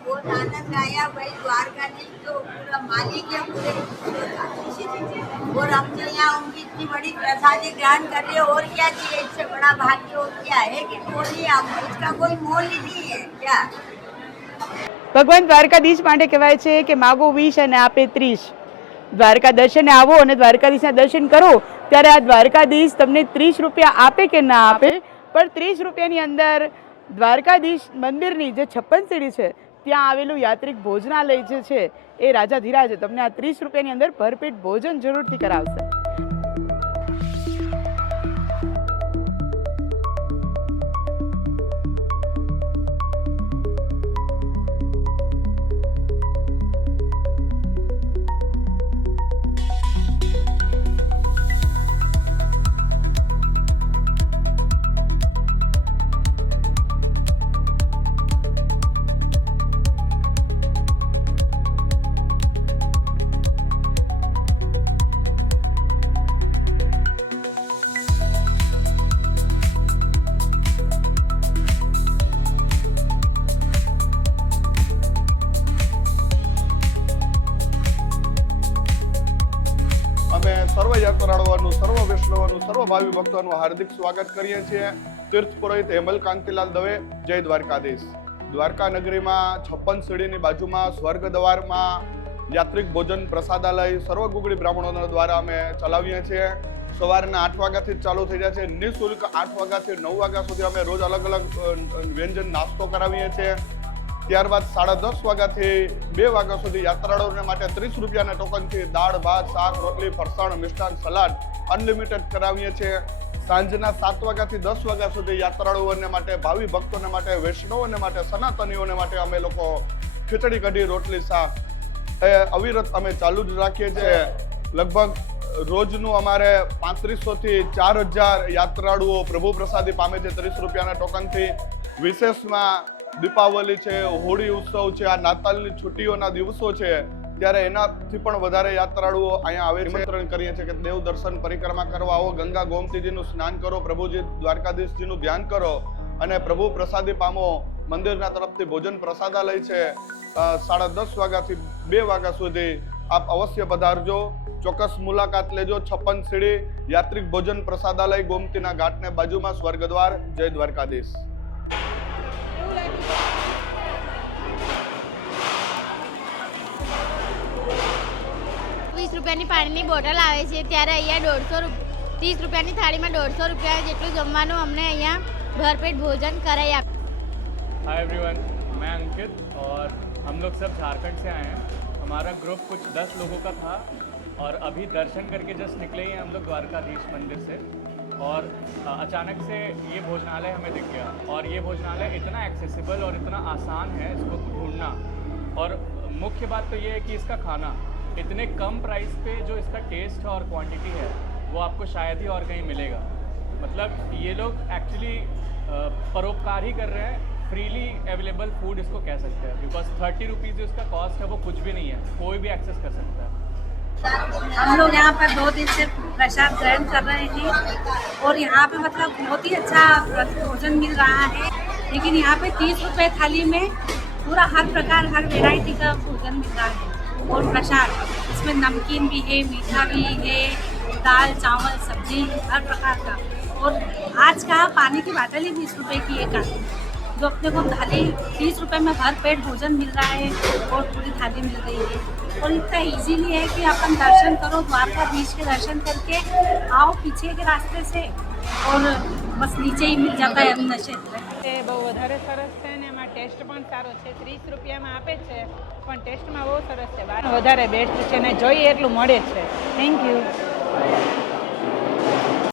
बहुत आनंद आया भाई। द्वारकाधीश तो पूरा मालिक है पूरे, और हमसे यहाँ उनकी इतनी बड़ी प्रसादी ग्रहण कर रहे, और क्या चाहिए इससे बड़ा भाग्य और क्या है कि बोलिए आपको, इसका कोई मोल ही नहीं है क्या। ભગવાન દ્વારકાધીશ માટે કહેવાય છે કે માગો 20 અને આપે 30। દ્વારકા દર્શને આવો અને દ્વારકાધીશના દર્શન કરો ત્યારે આ દ્વારકાધીશ તમને 30 રૂપિયા આપે કે ના આપે, પણ 30 રૂપિયાની અંદર દ્વારકાધીશ મંદિરની જે 56 સીડી છે ત્યાં આવેલું યાત્રિક ભોજનાલય જે છે એ રાજાધિરાજ તમને આ 30 રૂપિયાની અંદર ભરપેટ ભોજન જરૂરથી કરાવશે। અમે સર્વ યાત્રાળુઓનું, સર્વ વૈષ્ણવોનું, સર્વ ભાવિ ભક્તોનું હાર્દિક સ્વાગત કરીએ છીએ। તીર્થ પુરોહિત હેમલ કાંતિલાલ દવે, જય દ્વારકાધીશ। દ્વારકા નગરીમાં 56 સીડીની બાજુમાં સ્વર્ગ દ્વારમાં યાત્રિક ભોજન પ્રસાદાલય સર્વ ગુગળી બ્રાહ્મણોના દ્વારા અમે ચલાવીએ છીએ। સવારના 8 વાગ્યાથી જ ચાલુ થઈ જાય છે। નિઃશુલ્ક 8 વાગ્યાથી 9 વાગ્યા સુધી અમે રોજ અલગ અલગ વ્યંજન નાસ્તો કરાવીએ છીએ। ત્યારબાદ 10:30 વાગ્યાથી 2 વાગ્યા સુધી યાત્રાળુઓને માટે 30 રૂપિયાના ટોકનથી દાળ, ભાત, શાક, રોટલી, ફરસાણ, મિષ્ટાન, સલાડ અનલિમિટેડ કરાવીએ છીએ। સાંજના 7 વાગ્યાથી 10 વાગ્યા સુધી યાત્રાળુઓને માટે, ભાવિ ભક્તોને માટે, વૈષ્ણવોને માટે, સનાતનીઓને માટે અમે લોકો ખીચડી કઢી, રોટલી, શાક એ અવિરત અમે ચાલુ જ રાખીએ છીએ। લગભગ રોજનું અમારે 3500 થી 4000 યાત્રાળુઓ પ્રભુ પ્રસાદી પામે છે 30 રૂપિયાના ટોકનથી। વિશેષમાં દીપાવલી છે, હોળી ઉત્સવ છે, આ નાતાલની છુટ્ટીઓના દિવસો છે ત્યારે એનાથી પણ વધારે યાત્રાળુઓ અહીંયા આવે છે। નિમંત્રણ કરીએ છીએ કે દેવ દર્શન પરિક્રમા કરવા આવો, ગંગા ગોમતીજીનું સ્નાન કરો, પ્રભુજી દ્વારકાધીશજીનું ધ્યાન કરો અને પ્રભુ પ્રસાદી પામો। મંદિરના તરફથી ભોજન પ્રસાદાલય છે 10:30 વાગ્યાથી 2 વાગ્યા સુધી આપ અવશ્ય પધારજો, ચોક્કસ મુલાકાત લેજો। 56 સીડી યાત્રિક ભોજન પ્રસાદાલય, ગોમતીના ઘાટને બાજુમાં, સ્વર્ગદ્વાર। જય દ્વારકાધીશ। 20 રૂપિયાની પાણીની બોટલ આવે છે ત્યારે અહીંયા 30 રૂપિયાની થાળીમાં 150 રૂપિયા જેટલું જમવાનું અમને અહીંયા भरपेट भोजन कराई आप। हाय एवरीवन, मैं अंकित और हम लोग सब झारखंड से आए हैं। हमारा ग्रुप कुछ 10 लोगों का था और अभी दर्शन करके जस्ट निकले ही हम लोग द्वारकाधीश मंदिर से, और अचानक से ये भोजनालय हमें दिख गया। और ये भोजनालय इतना एक्सेसिबल और इतना आसान है इसको ढूंढना, और मुख्य बात तो ये है कि इसका खाना इतने कम प्राइस पे जो इसका टेस्ट और क्वांटिटी है वो आपको शायद ही और कहीं मिलेगा। मतलब ये लोग एक्चुअली परोपकार ही कर रहे हैं, फ्रीली अवेलेबल फूड इसको कह सकते हैं, बिकॉज 30 रुपीज़ जो इसका कॉस्ट है वो कुछ भी नहीं है, कोई भी एक्सेस कर सकता है। हम लोग यहाँ पर 2 दिन से प्रसाद ग्रहण कर रहे हैं और यहाँ पे मतलब बहुत ही अच्छा भोजन मिल रहा है। लेकिन यहाँ पे 30 रुपये थाली में पूरा हर प्रकार, हर वैरायटी का भोजन मिल रहा है। और प्रसाद इसमें नमकीन भी है, मीठा भी है, दाल, चावल, सब्जी हर प्रकार का। और आज का पानी की बोतल ही 20 रुपये की एक आती, जो अपने को थाली 30 रुपये में भर पेट भोजन मिल रहा है और पूरी थाली मिल रही है। और इतना इजीली है कि अपन दर्शन करो, द्वारकाधीश के दर्शन करके आओ पीछे के रास्ते से, और बस नीचे ही मिल जाता है अन्न क्षेत्र। बहुत વધારે સરસ છે ને એમાં ટેસ્ટ પણ સારો છે। 30 રૂપિયામાં આપે છે પણ ટેસ્ટમાં બહુ સરસ છે, વધારે બેસ્ટ છે ને જોઈએ એટલું મળે છે। Thank you.